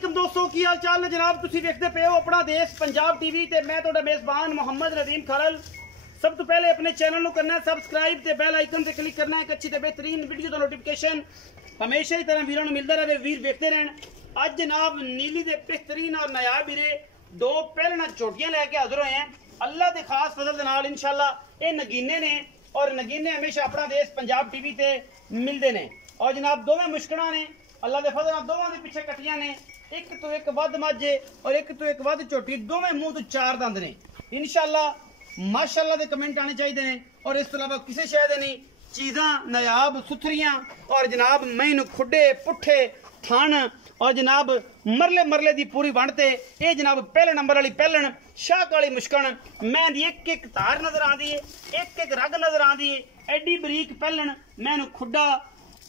वालेकुम दोस्तों की हाल चाल ने जनाब तुसी देखते पे हो अपना देश पंजाब टीवी ते मैं तुहाडा मेज़बान मोहम्मद नदीम खरल। सब तो पहले अपने चैनल को करना है सबसक्राइब ते बेल आइकन ते क्लिक करना है एक अच्छी ते बेहतरीन वीडियो का नोटिफिकेशन हमेशा ही तरह वीरों मिलता रहे, वीर देखते रहन। अज जनाब नीली दे बेहतरीन और नायाब वीरे दो पहलना चोटियां लैके हाजिर हुए हैं अल्लाह के खास फजल दे नाल इंशाल्लाह। ये नगीने ने और नगीने हमेशा अपना देश पंजाब टीवी ते मिलते हैं और जनाब दोवें मुश्किलां ने अल्लाह के फजल दोवां दे पिछे कटियां ने एक तो एक वध माझे और एक तो एक वध झोटी दोवें मुंह तो चार दंद ने इंशाल्लाह माशाल्लाह दे कमेंट आने चाहिए ने और इस तो अलावा किसी शय दे नहीं चीज़ां नायाब सुथरियां और जनाब मैनू खुडे पुठे थान और जनाब मरले मरले दी पूरी बनते ये जनाब पहले नंबर वाली पहलन शाक वाली मुश्कन मैं दी एक एक धार नजर आती है एक एक रग नजर आती है एडी बरीक पहलन मैनू खुडा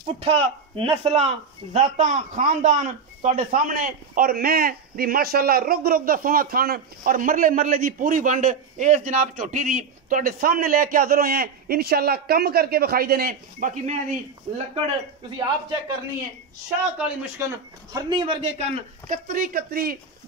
पुठा नस्लां जातां खानदान तुहाडे सामने और मैं दी माशाल्लाह रुग रुग दा सोहना थान और मरले मरले दी पूरी वंड इस जनाब झोटी दी तुहाडे सामने लैके हाजिर होए हैं इंशाल्लाह कम करके विखाई देने। बाकी मैं दी लकड़ तुसी आप चेक करनी है शाह काली मुश्कन हरनी वर्गे कन कतरी कतरी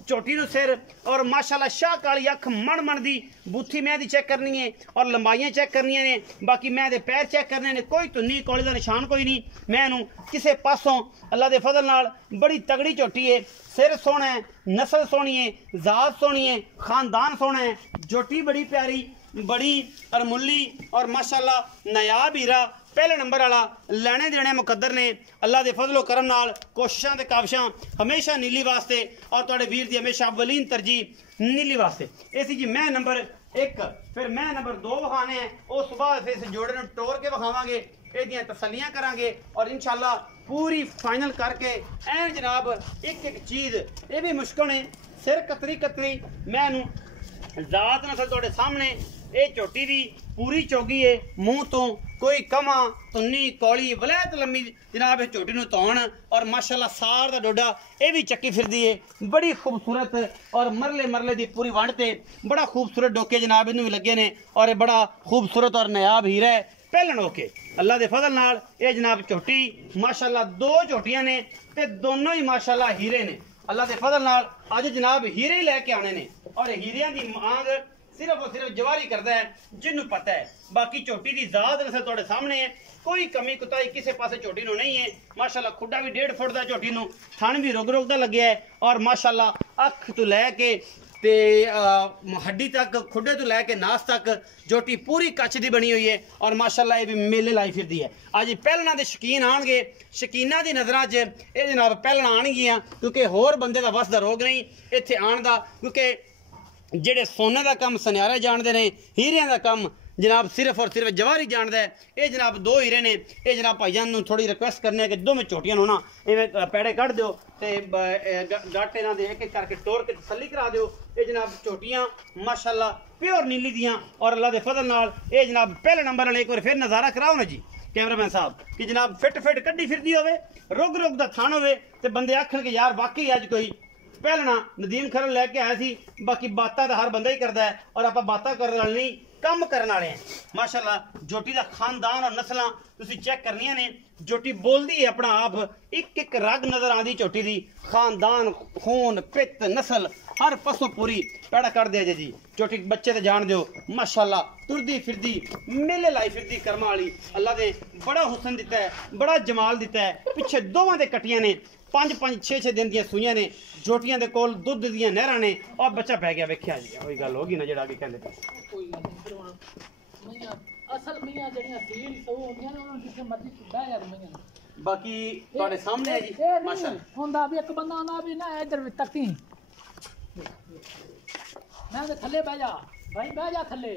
झोटी नु सिर और माशाल्लाह शाह काली अख मण मण दी बूथी मैं दी चेक करनी है और लंबाइयां चेक करनी ने। बाकी मैं दे पैर चेक करने ने कोई धुन्नी कौली दा निशान कोई नहीं मैं किसे पासों अल्लाह दे फजल नाल बड़ी तगड़ी झोटी है सिर सोहना है नस्ल सोहनी है जात सोहनी है खानदान सोहना है झोटी बड़ी प्यारी बड़ी अरमुली और माशाल्लाह नायाब हीरा पहले नंबर वाला लैने देने मुकद्दर ने अल्लाह के फजलो करम नाल कोशिशां ते काविशां हमेशा नीली वास्ते और तुहाडे वीर दी हमेशा अव्वलीन तरजीह नीली वास्ते। ये सी जी मैं नंबर एक फिर मैं नंबर दो विखाने हैं उस सुबह फिर इस जोड़े नूं टोर के विखावांगे एदियां तसल्लियां करांगे और इंशाल्लाह पूरी फाइनल करके ऐन जनाब एक एक चीज़ ये भी मुश्किल है सिर कतरी कतरी मैं जात नस्ल तुहाडे सामने ये झोटी दी पूरी चौगी है मूँह तो कोई कमा तुन्नी कौली वलैत लम्मी जनाब इस झोटी नूं तौण और माशाल्लाह सार दा डोडा ये भी चक्की फिरदी है बड़ी खूबसूरत और मरले मरले दी पूरी वंड ते बड़ा खूबसूरत डोके जनाब इनू भी लगे ने और ये बड़ा खूबसूरत और नायाब हीरा है पहलन होके अल्लाह दे फजल नाल ये जनाब झोटी माशाल्लाह दो झोटियां ने ते दोनों ही माशाल्लाह हीरे ने अल्लाह दे फजल नाल अज जनाब हीरे लैके आने ने और हीरियां दी मांग सिर्फ और सिर्फ जवारी करता है जिन्होंने पता है। बाकी झोटी की जात नस्ल तुहाडे सामने है कोई कमी कुताई किसी पासे झोटी नूं नहीं है माशाल्लाह खुडा भी 1.5 फुट का झोटी नूं थन भी रुग रुग दा लग्या है और माशाल्लाह अख तो लैके ते हड्डी तक खुडे तो लैके नास तक झोटी पूरी कच्छ दी बनी हुई है और माशाल्लाह ये भी मेले लाई फिरदी है। अज पहलना दे शकीन आणगे शकीना दी नज़रां च ये जनाब पहलना आणगियां क्योंकि होर बंदे दा वस दा रोग नहीं इत्थे आण दा क्योंकि जेडे सोने का कम सनियारे जानते हैं हीरिया का कम जनाब सिर्फ और सिर्फ जवारी जानता है। ये जनाब दो हीरे ने ये जनाब भाईजान थोड़ी रिक्वेस्ट करने कि दोवें झोटियां ना इवें पैड़े कढ़ दो तो गट इन्हां दे एक एक करके टोर के तसल्ली करा दो। ये जनाब झोटियां माशाल्लाह प्योर नीली दियां और अल्लाह के फजल नाल ये जनाब पहले नंबर वाले एक बार फिर नज़ारा कराओ ना जी कैमरामैन साहब कि जनाब फिट फिट कड्डी फिरदी होवे रुग रुग दा थान होवे ते बंदे आखन कि यार वाकई अज कोई पहलना नदीम खरल लैके आया सी। बाकी बातां तो हर बंदा ही करता है और आप बातां करने वाले नहीं कम करने वाले हैं माशाल्लाह। झोटी का खानदान और नस्लां तुसीं चेक करनियां ने झोटी बोलती है अपना आप एक एक रग नजर आती झोटी दी खानदान खून पित्त नस्ल हर पासों पूरी पैड़ा कर दे जी झोटी बच्चे तो जान दो माशाल्लाह तुरदी फिरदी मेले लाई फिरदी कर्मा वाली अल्लाह ने बड़ा हुसन दिता है बड़ा जमाल दिता है। पिछे दोवां दे कटियां ने 5-5 6-6 दिन दियां सूइयां ने झोटियां दे कोल दुध दियां नहरां ने और बच्चा पै गया वेख्या जी वही गल होगी ना जेड़ा अगे कहंदे पे कोई गल नहीं मियां असल मियां जेड़ियां सील सो होंदियां ने उन्हां जिथे मर्जी छुड़ा यार मियां बाकी तुहाडे सामने है जी माशाल्लाह हुंदा भी एक बंदा आंदा भी ना इधर तकती मैं ते थल्ले बह जा भाई बह जा थल्ले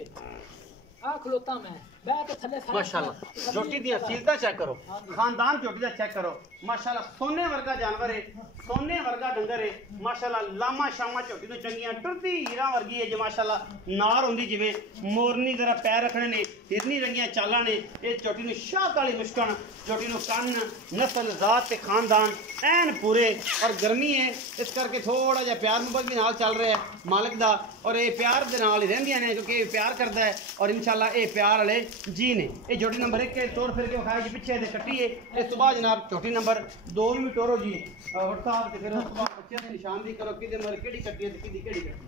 आ खलोता मैं माशाल्लाह झोटी दी असीलता चेक करो खानदान झोटी दा चेक करो माशाल्लाह सोने वर्गा जानवर है सोने वर्गा डंगर है माशाल्लाह लामा शामा झोटी तो चंगियां टुरदी हीरा वर्गी है जो माशाल्लाह नार होंदी जिवें मोरनी जरा पैर रखने ने हिरनी रंगियां चालां ने ये झोटी नूं शाह काली मुश्कन झोटी नूं कन नस्ल जात ते खानदान ऐन पूरे और गर्मी है इस करके थोड़ा जिहा प्यार मुहब्बत भी नाल चल रहा है मालिक दा और ये प्यार दे नाल ही रहिंदियां ने क्योंकि प्यार करदा है और इंशाल्लाह ये प्यार वाले जी ने ये झोटी नंबर 1 के तौर फिर के खाया जी पीछे दे कट्टी है इस तो बाद जनाब झोटी नंबर 2 भी टोरो जी और साहब ते फिर उस बाद बच्चे दे निशान दी करो किदे मर केड़ी कट्टी है ते किदी केड़ी कट्टी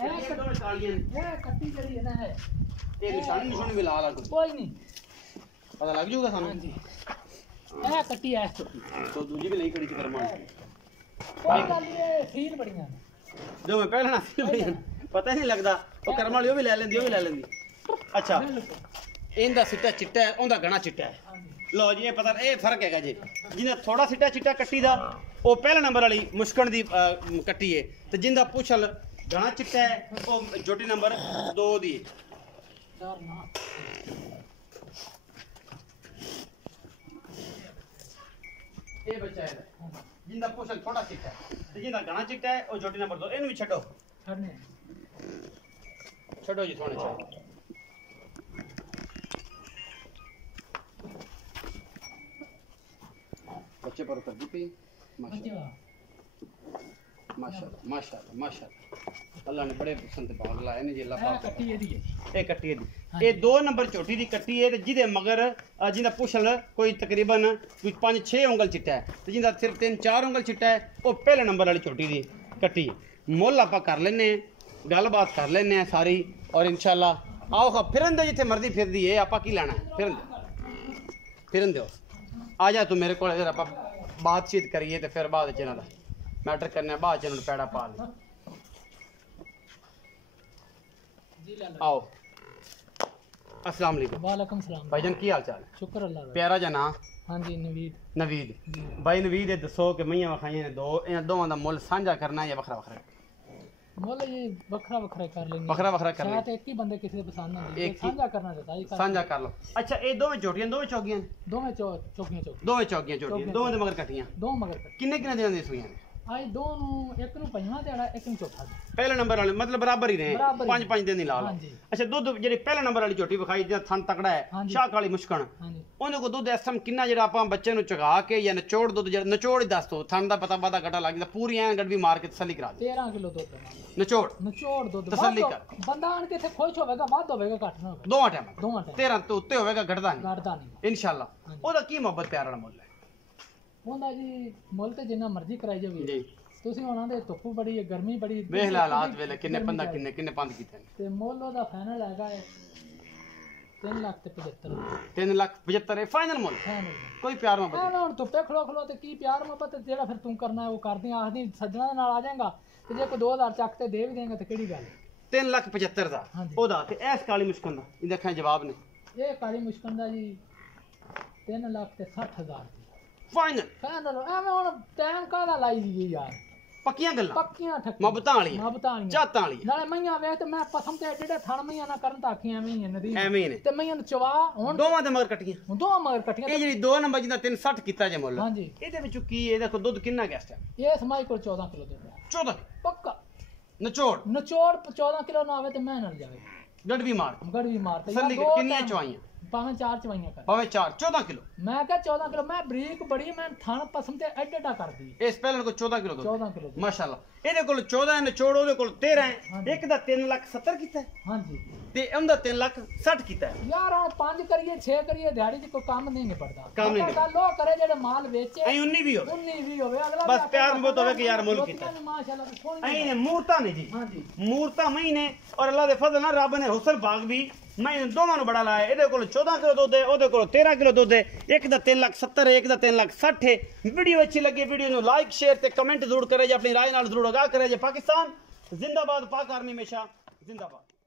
ये दोनों कालियां ये कट्टी जड़ी है ना है ये निशान भी ला ला कोई नहीं पता लग जाऊगा सानू हां जी ये कट्टी है तो दूजी भी नहीं कड़ी थी करमान कोई गल ये सीन बढ़िया जो मैं पहले ना पता ही नहीं लगदा वो करम वाली भी ले लेंदी अच्छा इंदा सिट्टा चिट्टा है ओंदा घना चिट्टा है लो जी ये पता ये फर्क हैगा जी जिंदा थोड़ा सिट्टा चिट्टा कट्टी दा वो पहले नंबर वाली मुश्कन दी कट्टी है ते जिंदा पुछल घना चिट्टा है वो जोटी नंबर 2 दी ये बच्चा है जिंदा पुछल थोड़ा चिट्टा है ते जिंदा घना चिट्टा है वो जोटी नंबर 2 इनु भी छड्डो छड्डने छड्डो जी थोड़े चाहिए बच्चे पर कर दी पी माशाल्लाह माशाल्लाह माशाल्लाह माशाल्लाह अल्लाह ने बड़े पसंद भाग लाए ने जी अल्लाह पाक कट्टी दी ये कट्टी दी ये 2 नंबर छोटी दी कट्टी है ते जिदे मगर जिंदा पुछल कोई तकरीबन 5-6 उंगल चिट्टा है ते जिंदा सिर्फ 3-4 उंगल चिट्टा है वो पहले नंबर वाली छोटी दी कट्टी मुल आप कर लेने गलबात कर लेने सारी और इंशाल्लाह आओ खा फिरन दे जिथे मर्जी फिर दी है आपा की लेना है फिरन दो आ जा तू मेरे को आप बातचीत करिए तो फिर बाद च इन्हां दा मैटर करने बाद च इन्हां नूं पैड़ा पा ले आओ अस्सलाम वालेकुम वालेकुम सलाम भाईजान की हाल चाल शुक्र अल्लाह दा प्यारा जा नाम हां जी नवीद भाई नवीद दसो कि मैयां वखाइयां ने दो इन्हां दोवां दा मुल साझा करना या वखरा वखरा मोल ये वखरा वखरा कर लेंगे वखरा वखरा कर शायद एक ही बंदे किसी पसंद ना एक साझा करना चाहता है साझा कर लो अच्छा ये दोवें चोटियां दोवें चौगियां दोवें चौकियां दोवें चौगियां चोटियां दोवें दे मगर कटियां दो मगर किन्ने किन्ने दिनां दी सूइयां ने आई दो नु एक नु पंजवां ते एक नु चौथा पहले नंबर वाले मतलब बराबर ही रहे 5-5 दिन ही ला लो अच्छा दूध जेडी पहले नंबर वाली झोटी विखाई जिदा थन तकड़ा है शाह काली मुश्कन ओने को दूध इस टाइम किन्ना जेड़ा आपा बच्चे नु चगा के या नचोड़ दूध जेड़ा नचोड़ ही दस दो थन दा पता पता गड्डा लग जांदा पूरी ऐन गड्डी मार के तसल्ली करा दे 13 किलो दूध नचोड़ दूध तसल्ली कर बंदा आन के थे खुश होवेगा बाद होवेगा घट ना दोवां टाइम 13 तो उत्ते होवेगा घटदा नहीं इंशाल्लाह ओदा की मोहब्बत प्यार वाला मुल है ओंदा जी मुल ते जिन्ना मर्जी कराई जावे जी ਤੁਸੀਂ ਉਹਨਾਂ ਦੇ ਧੁੱਪ ਬੜੀ ਹੈ ਗਰਮੀ ਬੜੀ ਵੇਖ ਲੈ ਹਾਲਾਤ ਵੇਲੇ ਕਿੰਨੇ ਪੰਦਾ ਕਿੰਨੇ ਪੰਦ ਕੀਤੇ ਨੇ ਤੇ ਮੁੱਲ ਉਹਦਾ ਫਾਈਨਲ ਹੈਗਾ ਹੈ 3,75,000 3,75,000 ਫਾਈਨਲ ਮੁੱਲ ਕੋਈ ਪਿਆਰ ਮੁਹੱਬਤ ਹੁਣ ਧੁੱਪੇ ਖਲੋ ਤੇ ਕੀ ਪਿਆਰ ਮੁਹੱਬਤ ਜਿਹੜਾ ਫਿਰ ਤੂੰ ਕਰਨਾ ਹੈ ਉਹ ਕਰਦੀ ਆਖਦੀ ਸੱਜਣਾ ਦੇ ਨਾਲ ਆ ਜਾਏਗਾ ਤੇ ਜੇ ਕੋਈ 2,000 ਚੱਕ ਤੇ ਦੇ ਵੀ ਦੇਂਗਾ ਤੇ ਕਿਹੜੀ ਗੱਲ 3,75,000 ਦਾ ਉਹਦਾ ਤੇ ਐਸ ਕਾਲੀ ਮੁਸ਼ਕਨ ਦਾ ਇਹ ਦੇਖਾਂ ਜਵਾਬ ਨੇ ਇਹ ਕਾਲੀ ਮੁਸ਼ਕਨ ਦਾ ਜੀ 3,60,000 ਫਾਈਨਲ ਐਵੇਂ ਹੁਣ ਟਾਈਮ ਕਾਹਦਾ ਲਾਈ ਜੀ ਯਾਰ ਪੱਕੀਆਂ ਗੱਲਾਂ ਪੱਕੀਆਂ ਠੱਕ ਮੁਹੱਬਤਾਂ ਵਾਲੀਆਂ ਚਾਹਤਾਂ ਵਾਲੀਆਂ ਨਾਲੇ ਮਈਆਂ ਵੇਖ ਤੇ ਮੈਂ ਪਸਮ ਤੇ ਜਿਹੜੇ ਥਣ ਮਈਆਂ ਨਾ ਕਰਨ ਤਾਂ ਆਖੀਆਂ ਐਵੇਂ ਹੀ ਨਦੀ ਐਵੇਂ ਨੇ ਤੇ ਮਈਆਂ ਨੂੰ ਚਵਾ ਹੁਣ ਦੋਵਾਂ ਦੇ ਮਗਰ ਕੱਟੀਆਂ ਦੋਵਾਂ ਮਗਰ ਕੱਟੀਆਂ ਇਹ ਜਿਹੜੀ 2 ਨੰਬਰ ਜਿੰਦਾ 360 ਕੀਤਾ ਜੇ ਮੁੱਲ ਹਾਂਜੀ ਇਹਦੇ ਵਿੱਚੋਂ ਕੀ ਹੈ ਦੇਖੋ ਦੁੱਧ ਕਿੰਨਾ ਗਿਆ ਇਸ ਟਾਈਮ ਇਹ ਸਮਾਈ ਕੋਲ 14 ਕਿਲੋ ਦੁੱਧ 14 ਪੱਕਾ ਨਚੋੜ 14 ਕਿਲੋ ਨਾ ਆਵੇ ਤੇ ਮੈਂ ਨਾਲ ਜਾਵੇ ਗੜਵੀ ਮਾਰ ਤੇ ਸੱਲੀ ਕਿੰਨੀਆਂ ਚਵਾਈਆਂ ਭਾਵੇਂ 4 ਚਵਾਈਆਂ ਕਰ ਭਾਵੇਂ 14 ਕਿਲੋ ਮੈਂ ਕਿਹਾ 14 ਕਿਲੋ ਮੈਂ ਬਰੀਕ ਬੜੀ ਮੈਂ ਥਣ ਪਸਮ ਤੇ ਐਡਾ ਕਰਦੀ ਇਸ ਪਹਿਲਾਂ ਕੋ 14 ਕਿਲੋ ਦੁੱਧ 14 ਕਿਲੋ ਮਾਸ਼ਾਅੱਲਾ ਇਹਦੇ ਕੋਲ 14 ਹੈ ਨਚੋੜ ਉਹਦੇ ਕੋਲ 13 ਹੈ ਇੱਕ ਦਾ 3,70,000 ਕੀਤਾ ਹਾਂਜੀ ਤੇ ਉਹਦਾ 3,60,000 ਕੀਤਾ ਯਾਰ ਹੁਣ 5 ਕਰੀਏ 6 ਕਰੀਏ ਦਿਹਾੜੀ ਚ ਕੋਈ ਕੰਮ ਨਹੀਂ ਨਿਪਟਦਾ ਕੰਮ ਨਹੀਂ ਗੱਲ ਉਹ ਕਰੇ ਜਿਹੜੇ ਮਾਲ ਵੇਚੇ ਐ 19 ਵੀ ਹੋਵੇ ਅਗਲਾ ਬਸ ਪਿਆਰ ਮੁਹੱਬਤ ਹੋਵੇ ਕਿ ਯਾਰ ਮੁੱਲ ਕੀਤਾ ਮਾਸ਼ਾਅੱਲਾ ਸੋਹਣੀ ਐ ਨੇ ਮੂਰਤਾਂ ਨੇ ਜੀ ਹਾਂਜੀ ਮੂਰਤਾਂ ਮਹੀਨੇ ਔਰ ਅੱਲਾ ਦੇ ਫਜ਼ਲ ਨਾਲ ਰੱਬ ਨੇ ਹੁਸਨ ਬਾਗ ਵੀ ਮੈਂ ਦੋਵਾਂ ਨੂੰ ਬੜਾ ਲਾਇਆ ਇਹਦੇ ਕੋਲ 14 ਕਿਲੋ ਦੁੱਧ ਹੈ ਉਹਦੇ ਕੋਲ 13 ਕਿਲੋ ਦੁੱਧ ਹੈ ਇੱਕ ਦਾ 3,70,000 ਇੱਕ ਦਾ 3,60,000 ਵੀਡੀਓ ਅੱਛੀ ਲੱਗੀ ਵੀਡੀਓ ਨੂੰ ਲਾਈਕ ਸ਼ੇਅਰ ਤੇ ਕਮੈਂਟ ਜ਼ਰੂਰ ਕਰੇ ਜੇ ਆਪਣੀ ਰਾਏ ਨਾਲ ਜ਼ਰੂਰ ਆਗਾਹ ਕਰੇ ਜੇ ਪਾਕਿਸਤਾਨ ਜ਼ਿੰਦਾਬਾਦ ਪਾਕ ਆਰਮੀ ਹਮੇਸ਼ਾ ਜ਼ਿੰਦਾਬਾਦ